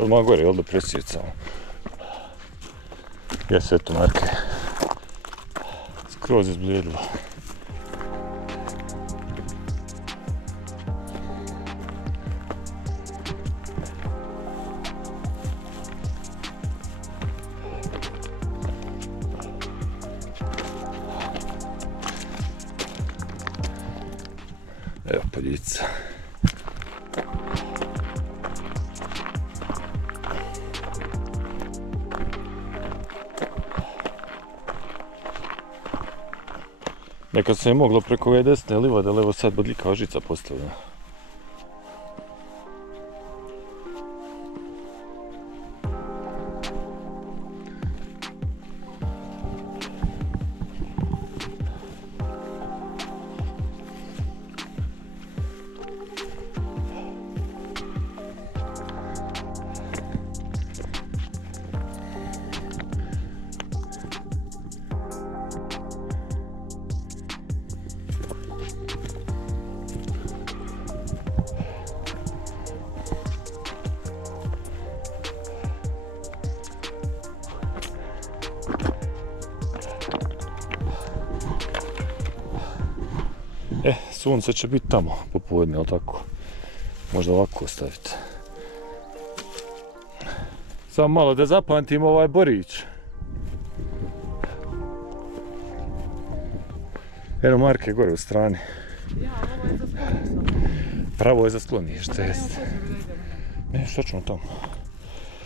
Odmah gore, jel da presjecamo? Jes, eto marke. Skroz izblijedilo. Evo poljica. Nekad se je moglo preko ove desne livade, ali evo sad bodljikava žica postavljena. Sunce će biti tamo popodne, ali tako? Možda ovako ostaviti. Samo malo da zapamtim ovaj borić. Eno marke gore u strani. Ja, ovo je za sklonište. Pravo je za sklonište, jeste. Ne, što ćemo tamo?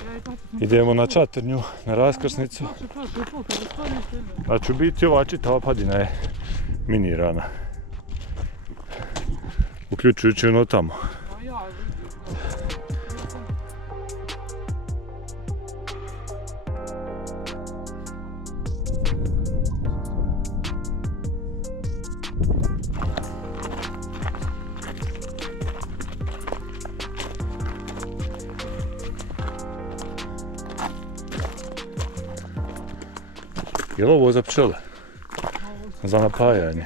Ja, idemo na Čaternju, na raskrsnicu. Znači u biti ova čitava padina je minirana. Uključujući ono tamo. Je li ovo za pčele? Za napajanje?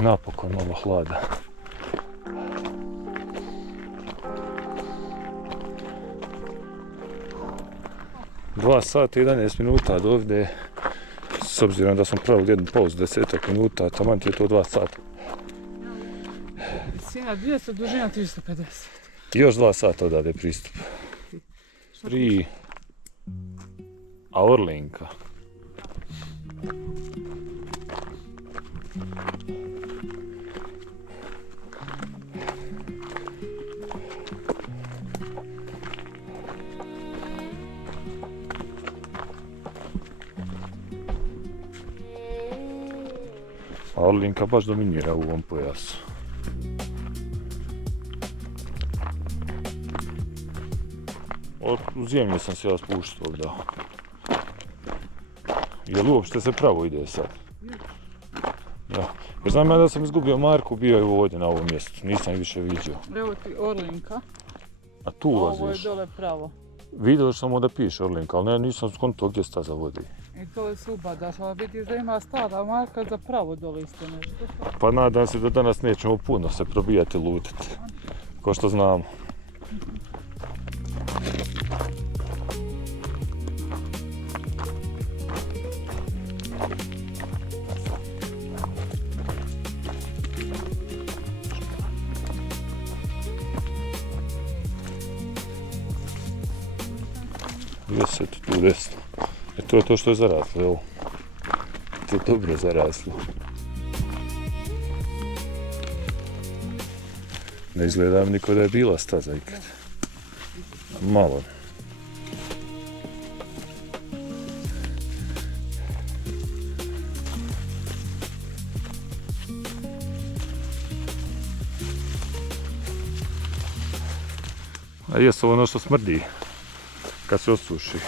Napokon malo hlada. Dva sata i 11 minuta od ovdje. S obzirom da sam pravil jednu pauzu 10 minuta, taman ti je to 2 sata. Visina 200, dužina 350. I još 2 sata odade pristup. Pri Orlinka. Orlinka baš dominira u ovom pojasu. U zemlju sam se ja spuštao ovdje. Jel uopšte se pravo ide sad? Ja. Jer znam ja da sam izgubio Marku, bio je ovdje na ovom mjestu, nisam ih više vidio. Evo ti Orlinka. A tu ulaziš? Ovo je dole pravo. Vidio sam da piše Orlinka, ali nisam skontao gdje staza vodi. I dole se ubadaš, ali vidiš da ima stara marka za pravo dole isto nešto. Pa nadam se da danas nećemo puno se probijati i lutiti, ko što znamo. Jesi tu desno. To je to što je zaraslo, evo. To je dobro zaraslo. Ne izgleda mi niko da je bila staza ikad. Malo. A jesu ono što smrdi kad se osuši.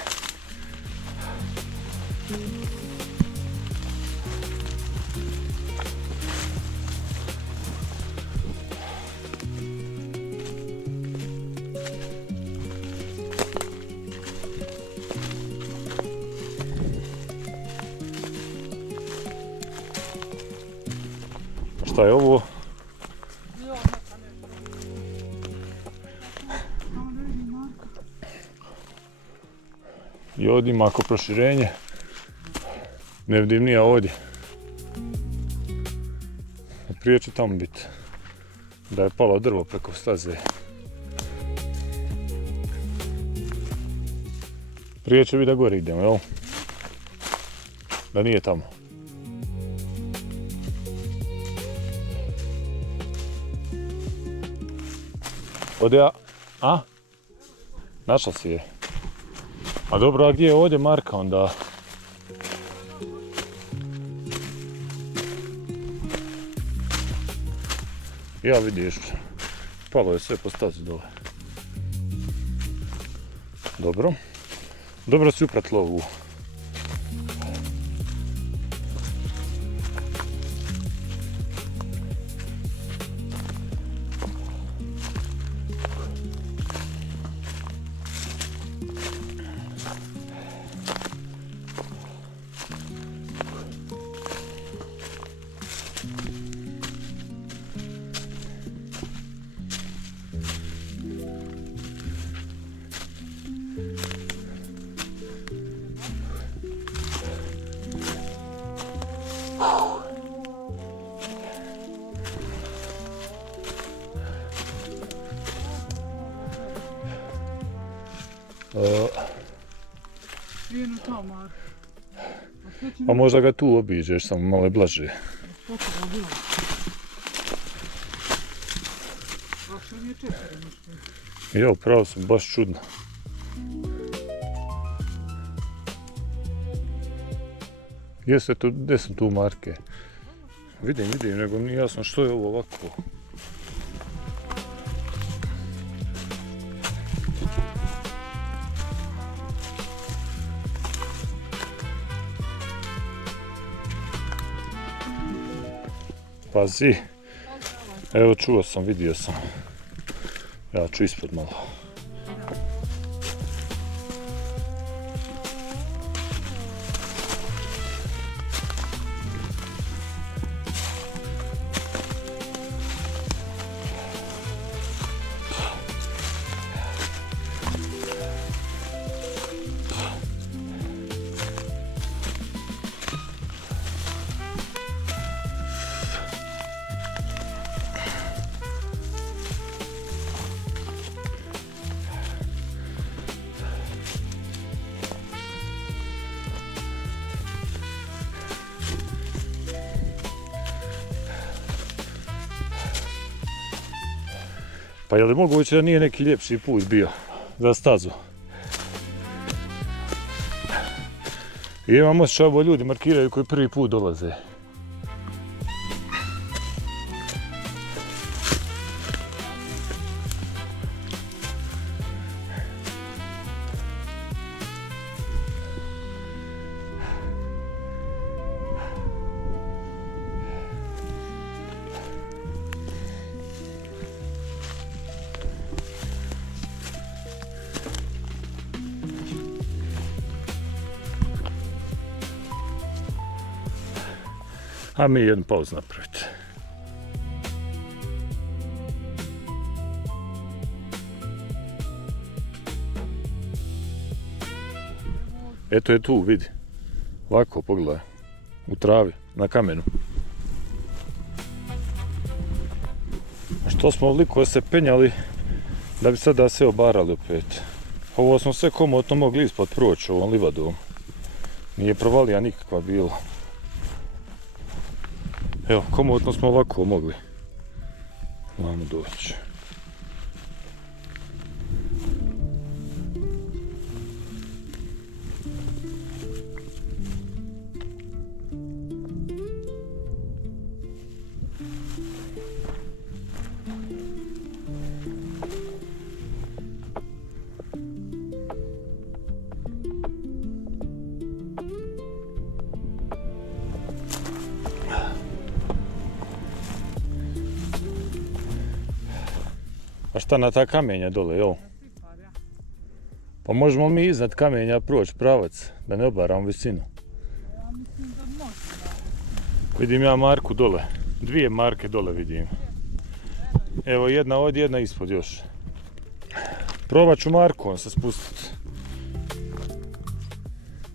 Šta je ovo? I ovdje ima ako proširenje. Ne vidim nije ovdje. Prije će tamo biti. Da je palo drvo preko staze. Prije će biti da gore idemo, jel? Da nije tamo. Ovdje ja... A? Našla si je. A dobro, a gdje je ovdje Marka onda? Ja vidiš, palo je sve po stazu dole. Dobro. Dobro si upratila ovu. Idemo tamo, Marko. Pa možda ga tu obiđeš, samo malo je blaže. Što će da bilo? Baš što nije čekao nešto. Jo, pravo sam, baš čudno. Jeste tu, gdje sam tu Marke? Vidim, nego nije jasno što je ovo ovako. Pazi, evo čuo sam, vidio sam. Ja ću ispod malo. Pa je li moguće da nije neki ljepši put bio za stazu? I imam osjećaj ovo ljudi markiraju koji prvi put dolaze. A mi jednu pauzu napraviti. Eto je tu, vidi. Ovako, pogledaj. U travi, na kamenu. A što smo ovoliko se penjali da bi sada se obarali opet. Ovo smo sve komotno mogli ispod proći ovom livadom. Nije provalija nikakva bila. Evo, komotno smo ovako mogli. Vamo doći. A šta na ta kamenja dole, jel? Pa možemo mi iznad kamenja proći pravac, da ne obaramo visinu. Ja mislim da može. Vidim ja Marku dole. Dvije marke dole vidim. Evo jedna ovdje, jedna ispod još. Probat ću markom se spustiti.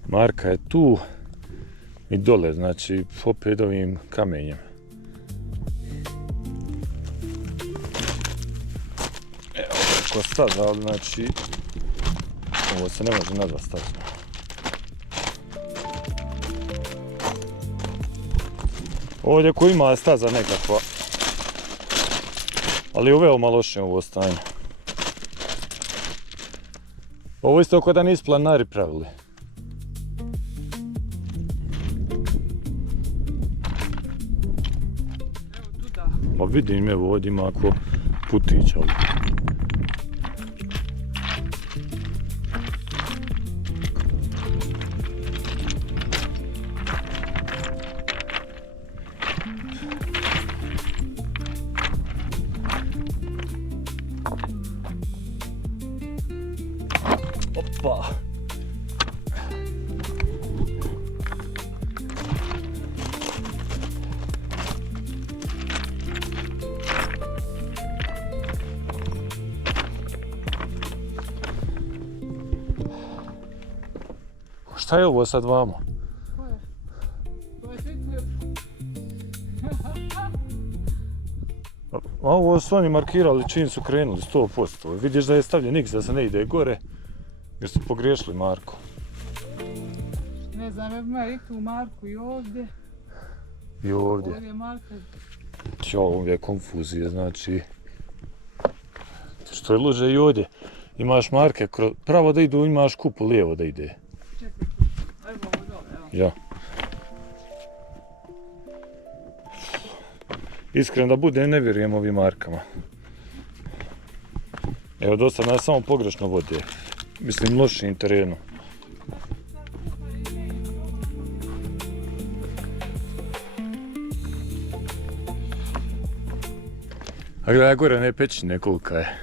Marka je tu i dole, znači opet ovim kamenjem. Evo ko staza, ali znači ovo se ne može nazvat stazom. Ovdje ko ima staza nekakva, ali u veoma lošem ovo stanje. Ovo isto kao da nisu planari pravili. Evo tu da. Ma vidim, evo ovdje ima ako putić, ali... Opa! Šta je ovo sad vamo? Ko je? To je ciklip. Ovo su oni markirali čim su krenuli, 100%. Vidiš da je stavljen X, da se ne ide gore, jer su pogriješili marku. Ne znam, ima i tu marku i ovdje. I ovdje. Ovdje je marka. Ćao, ovdje je konfuzija, znači... Što je luže i ovdje. Imaš marke, pravo da idu, imaš kupu lijevo da ide. Čekaj, ajmo ovo dole, evo. Ja. Iskreno da bude, ne vjerujem ovim markama. Evo, dosta nas samo pogrešno vode. Mislim, lošim terenom. A gledaj gore one pećine kolika je.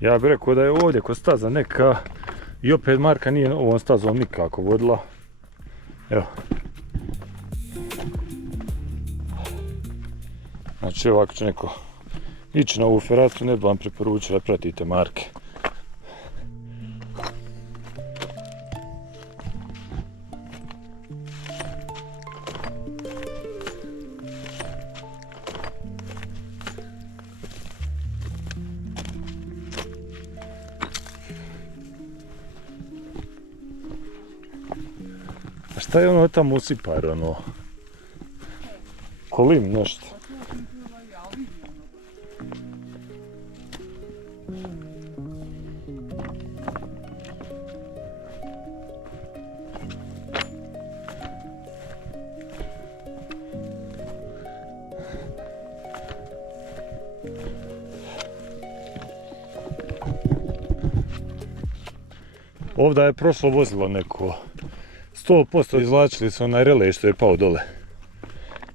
Ja bih rekao da je ovdje kod staza neka i opet marka nije ovom stazom nikako vodila. Evo. Znači ovako će neko ići na ovu feratu, ne bi vam preporučio da pratite marke. A šta je ono tamo usipar, ono? Kolim nešto. Ovdje je prošlo vozilo neko. 100% izvlačili su onaj relej što je pao dole.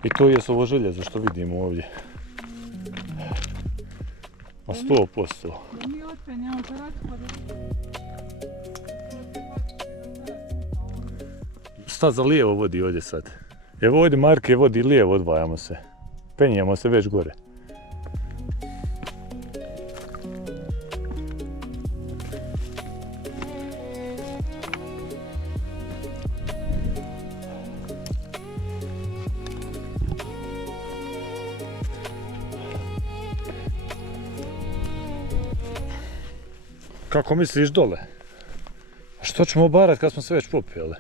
I to je ovo željezo što vidimo ovdje. A 100%. Mi otpenjamo feratu pa da... Staza lijevo vodi ovdje sad. Evo ovdje marke vodi lijevo, odvajamo se. Penjemo se već gore. Kako misliš dole? A što ćemo obarat kad smo se već popijali?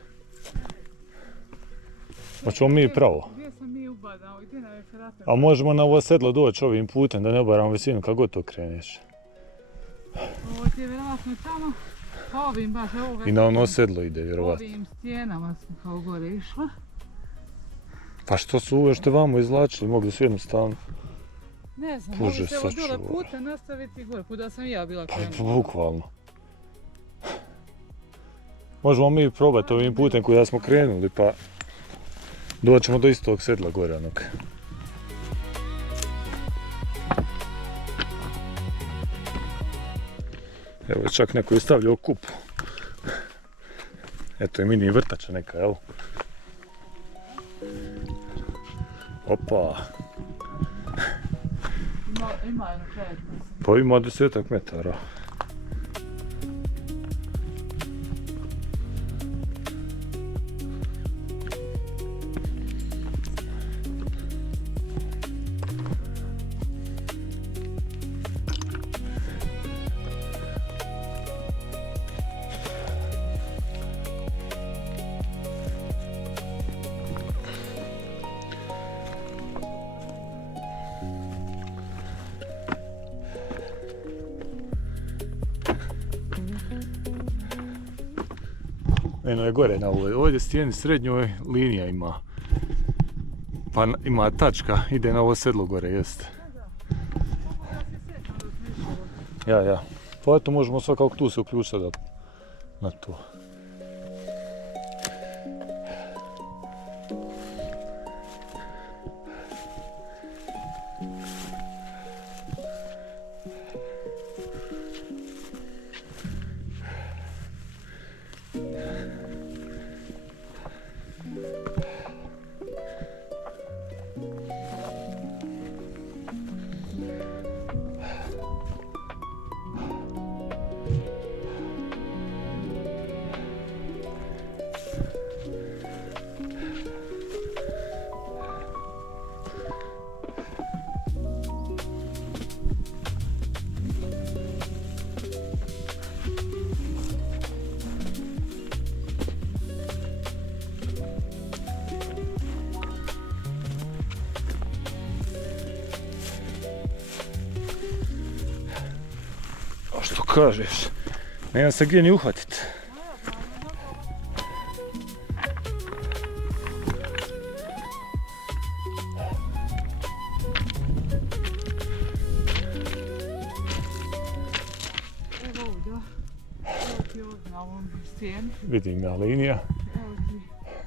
Hoćemo mi pravo. Gdje sam mi ubadao? Gdje nam je ferata? A možemo na ovo sedlo doći ovim putem da ne obaramo visinu kad god to kreneš. Ovo ti je vjerojatno tamo. Pa ovim baš ovoga. I na ono sedlo ide vjerovatno. Ovim stijenama smo kao gore išla. Pa što su uvijek što vamo izvlačili, mogli su jednostavno. Ne znam, Bože, mogu se ovo sačuvaj. dole puta nastaviti gore, kuda sam i ja bila Pa krenula. bukvalno. Možemo mi probati ovim putem kuda smo krenuli pa doćemo do istog sedla gore onog. Evo čak neko je stavljao kupu. Eto je mini vrtača neka, jel? Opa, Ima jedno 5. pa ima 10 metara. Eno je gore na ovoj, ovdje stijeni srednjoj linija ima. Pa ima tačka, ide na ovo sedlo gore, jest. Ja. Pa eto možemo svakako tu se uključiti na to. A što kažeš? Nema se gdje ni uhvatit. Evo ovdje. Evo ti ovdje na ovom stijeni. Vidim ja linija. Evo ti.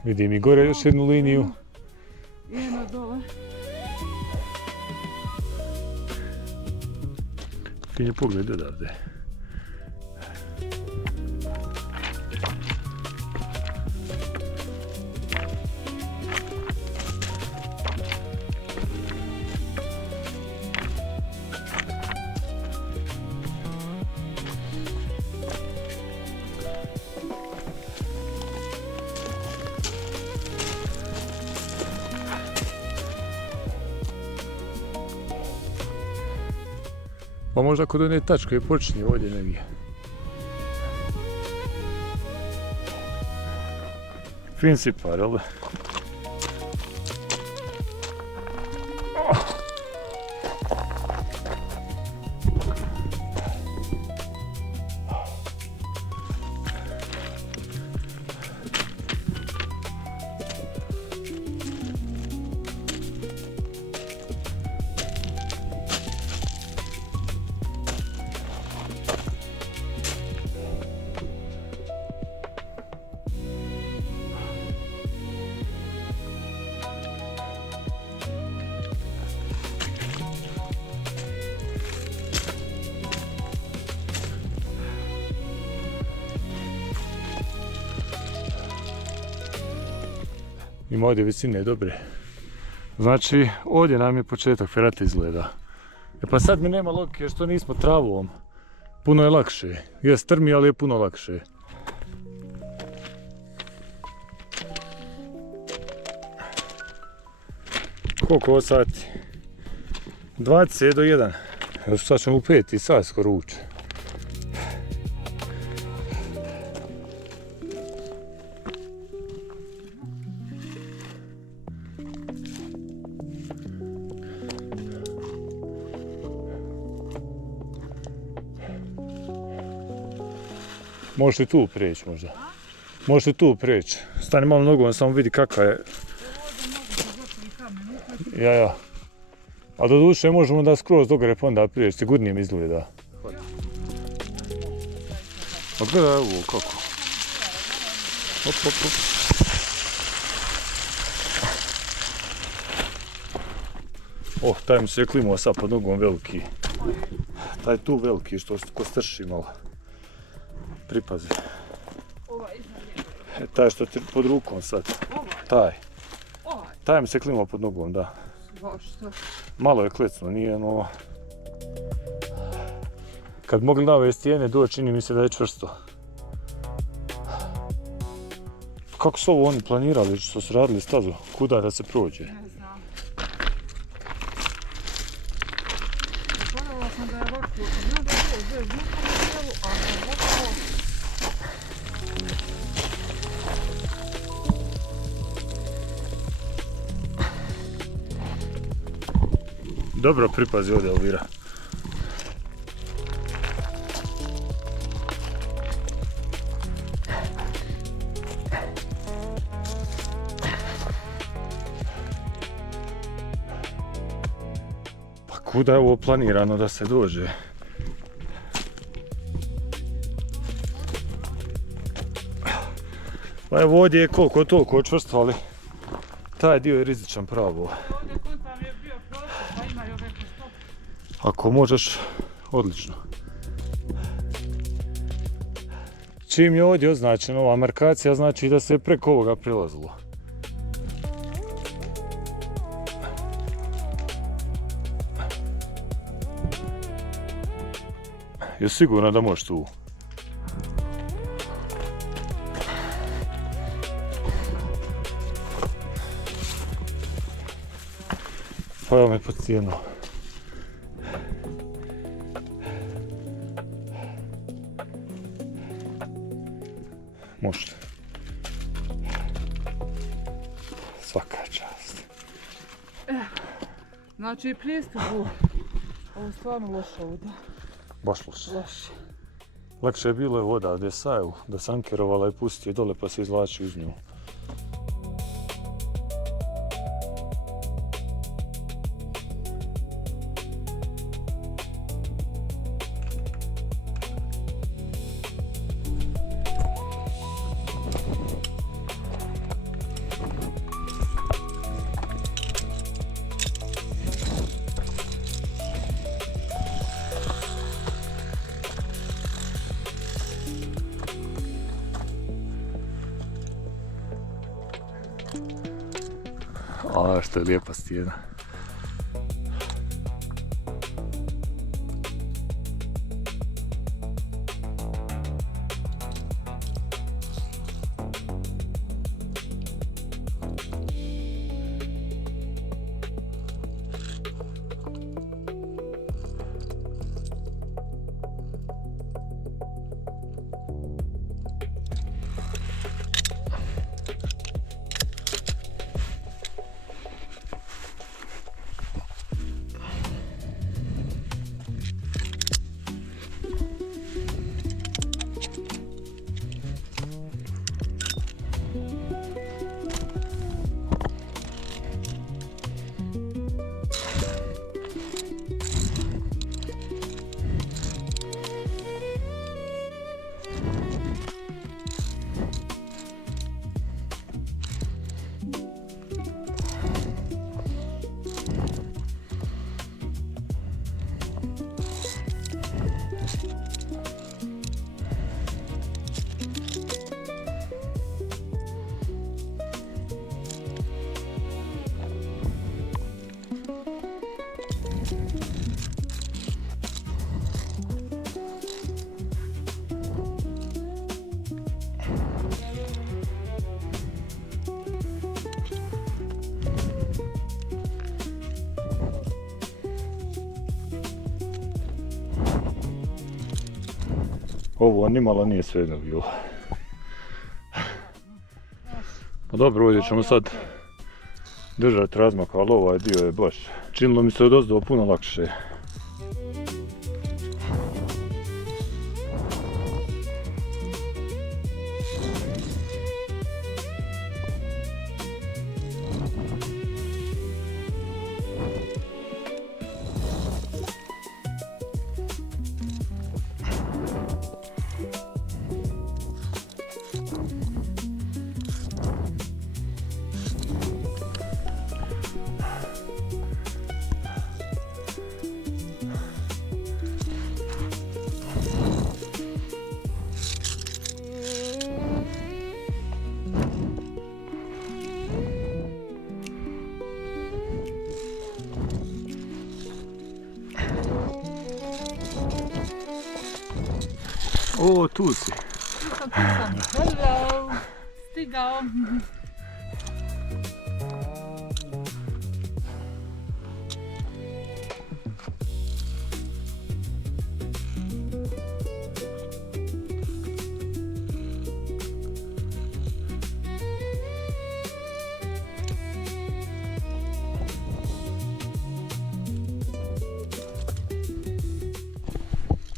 Vidim i gore još jednu liniju. I jedno dole. Fin je pogled odavde. Pa možda kod one tačke počinje ovdje negdje. Fin si par, jel da? Ima ovdje visine dobre. Znači, ovdje nam je početak ferata izgleda. E pa sad mi nema logike što nismo travom. Puno je lakše. Je strmi, ali je puno lakše. Koliko ovo sati? 20 do 1. Još sad ćemo u 5 i sad skoro ući. Možeš li tu preći možda? Možeš li tu preći? Stani malo nogom, samo vidi kakva je. Ja. A do duše možemo da skroz dogore pa onda prijeći, sigurnije mi izgleda. A gledaj ovo kako. Hop. Oh, taj mi se je klimao sad pod nogom veliki. Taj tu veliki što ko strši malo. Pripazi. Taj što ti pod rukom sad. Taj mi se klimao pod nogom, da. Baš to. Malo je klecno, nije ono... Kad mogli na ove stijene doći, čini mi se da je čvrsto. Kako su ovo oni planirali, što su radili stazu? Kuda da se prođe? Ne znam. Zaboravila sam da je ovako, znam da je to bez njihovom dijelu, a ovako... Dobro pripazi ovdje, Elvira. Pa kuda je ovo planirano da se dođe? Pa evo ovdje je koliko toliko čvrsto, ali taj dio je rizičan pravo. Ovdje kontam je bio prostor, pa imaju ove stope. Ako možeš, odlično. Čim je ovdje označena ova markacija, znači da se preko ovoga prilazilo. Je sigurno da možeš tu? Pa evo me pod cijenu. Možete. Svaka čast. Znači pristup ovo je stvarno loše ovdje. Baš loše. Loše. Lakše je bilo voda gdje saju, da sam ankerovala i pustio dole pa se izvlači uz nju. A što je lijepa stijena. Ovo nimalo nije svejedno bilo. Pa dobro, ovdje ćemo sad držati razmak, ali ovaj dio je baš. Činilo mi se odozdo puno lakše. O, tu si. Tu sam. Hello. Stigao.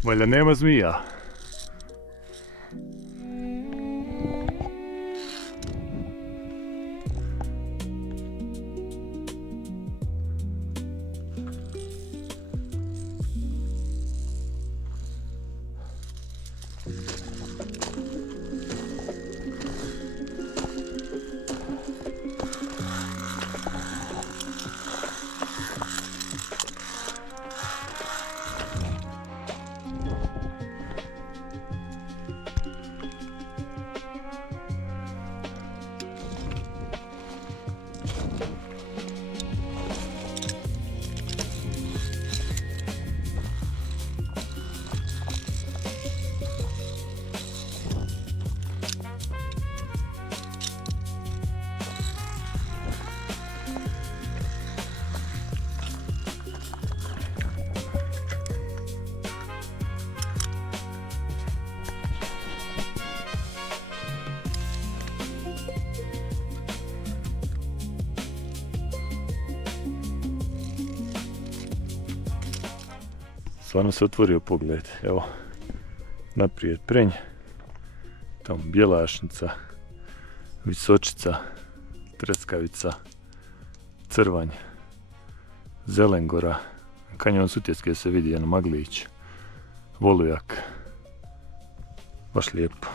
Valjda nema zmija. Stvarno se otvorio pogled, evo, naprijed Prenj, tamo Bjelašnica, Visočica, Treskavica, Crvanj, Zelengora, kanjon Sutjeske se vidi, jedan Maglić, Volujak, baš lijepo.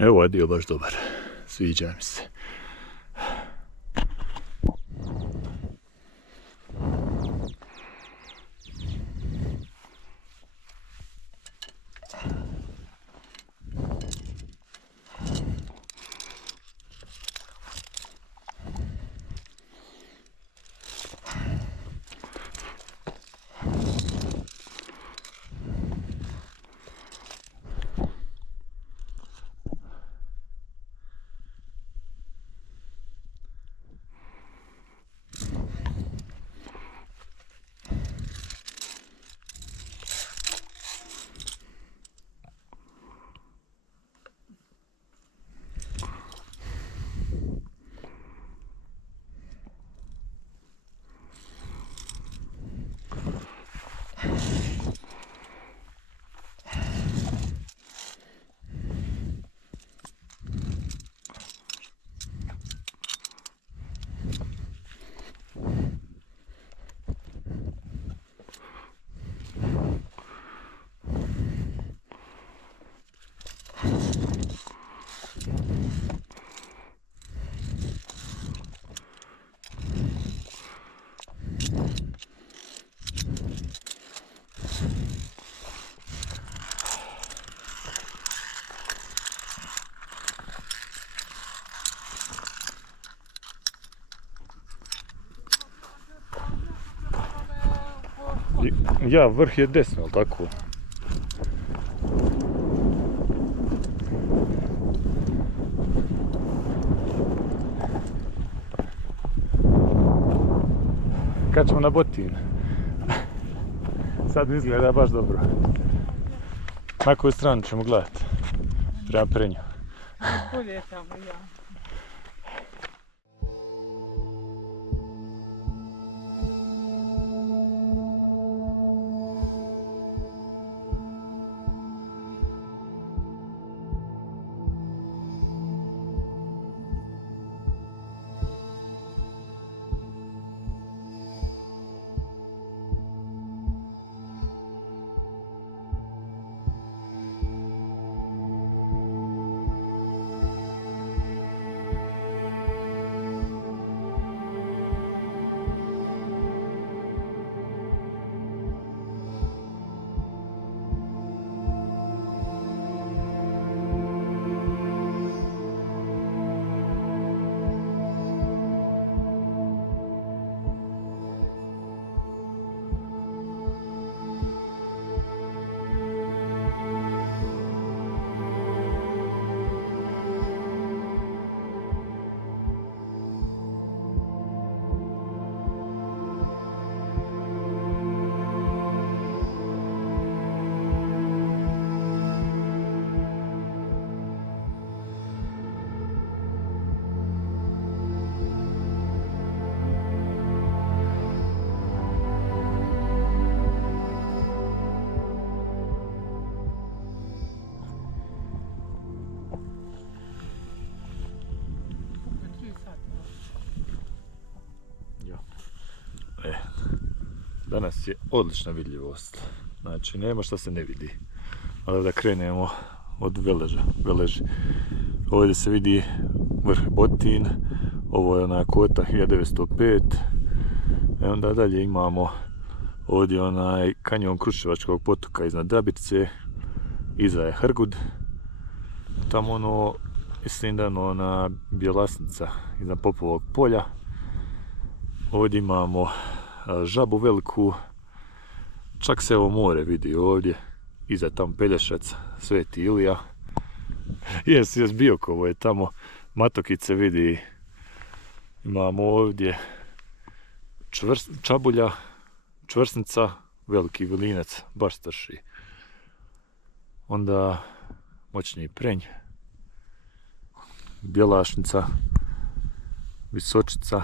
Evo, ovaj dio baš dobar. Sviđa mi se. Ja, vrh je desno, ali tako? Kad ćemo na Botin? Sad mi izgleda baš dobro. Na koju stranu ćemo gledati? Prema Prenju. Bolje je tamo, ja. Danas je odlična vidljivost, znači nema šta se ne vidi. Ali da krenemo od Veleži. Ovdje se vidi vrh Botin, ovo je ona kota 1905. I onda dalje imamo ovdje onaj kanjon Kruševačkog potoka iznad Dabice, iza je Hrgud, tamo ono, mislim da je ona Bjelasnica iznad Popovog polja. Ovdje imamo Žabu veliku, čak se ovo more vidi ovdje, iza tamo Pelješac, Sveti Ilija. Jes Biokovo je tamo, Matokice vidi, imamo ovdje Čabulja, Čvrsnica, Veliki Vilinac, baš strši. Onda Moćni Prenj, Bjelašnica, Visočica,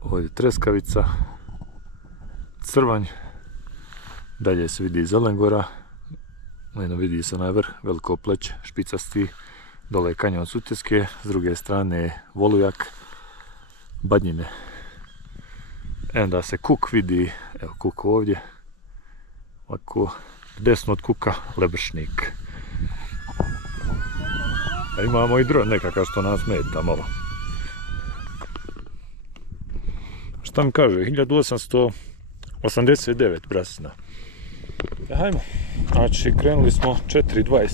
ovdje Treskavica, Crvanj, dalje se vidi Zelengora, vidi se onaj vrh, Veliko Pleće, špicasti, dole je kanjon Sutjeske, s druge strane je Volujak, Badnjine. Onda se Kuk vidi, evo Kuk ovdje, ovako desno od Kuka Lebršnik. A imamo i dron nekakav što nas smeta malo. Šta mi kaže? 1889 brasina. Hajmo. Znači krenuli smo 4.20.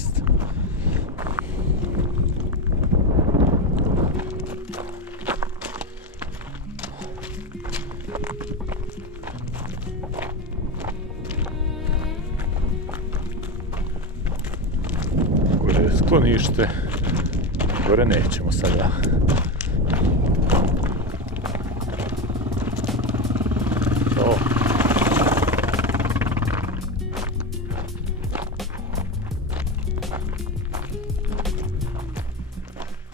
Gore je sklonište. Gore nećemo sada. O.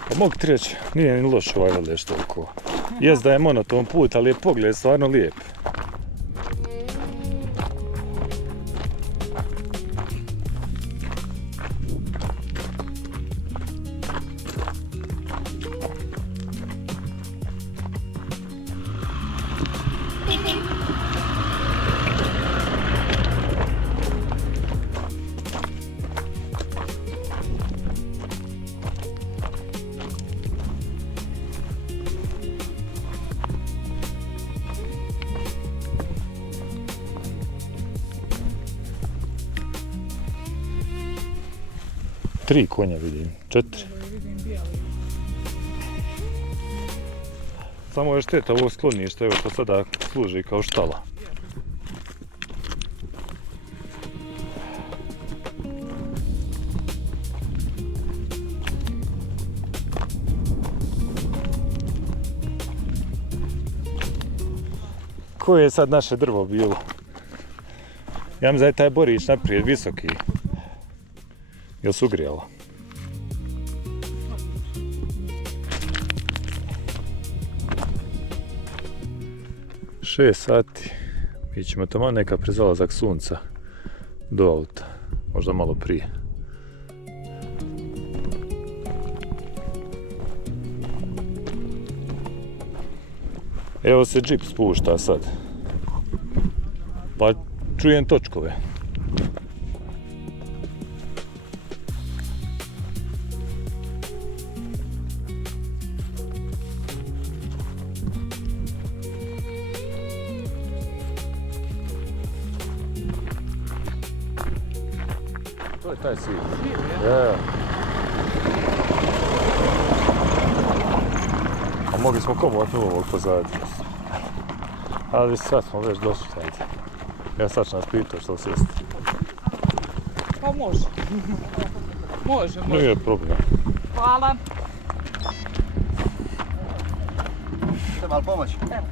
Pa mogu ti reći, nije ni loš ovaj Veleš toliko. Jest da je monoton put, ali je pogled stvarno lijep. Tri konja vidim, 4. Vidim bijeli. Samo je šteta ovo sklonište, evo to sada služi kao štala. Koje je sad naše drvo bilo? Ja mislim da je taj borić naprijed visoki. Jel su ugrijala? Šest sati. Mi ćemo tamo neka prezalazak sunca do auta. Možda malo prije. Evo se džip spušta sad. Pa čujem točkove. To je taj sir. Ja. A mogli smo komotno ovog pozaditi. Ali sad smo već došli, ajde. Ja sad ću nas pitao što sjesti. Pa može. Može. Nije problem. Hvala. Treba li pomoć? Evo.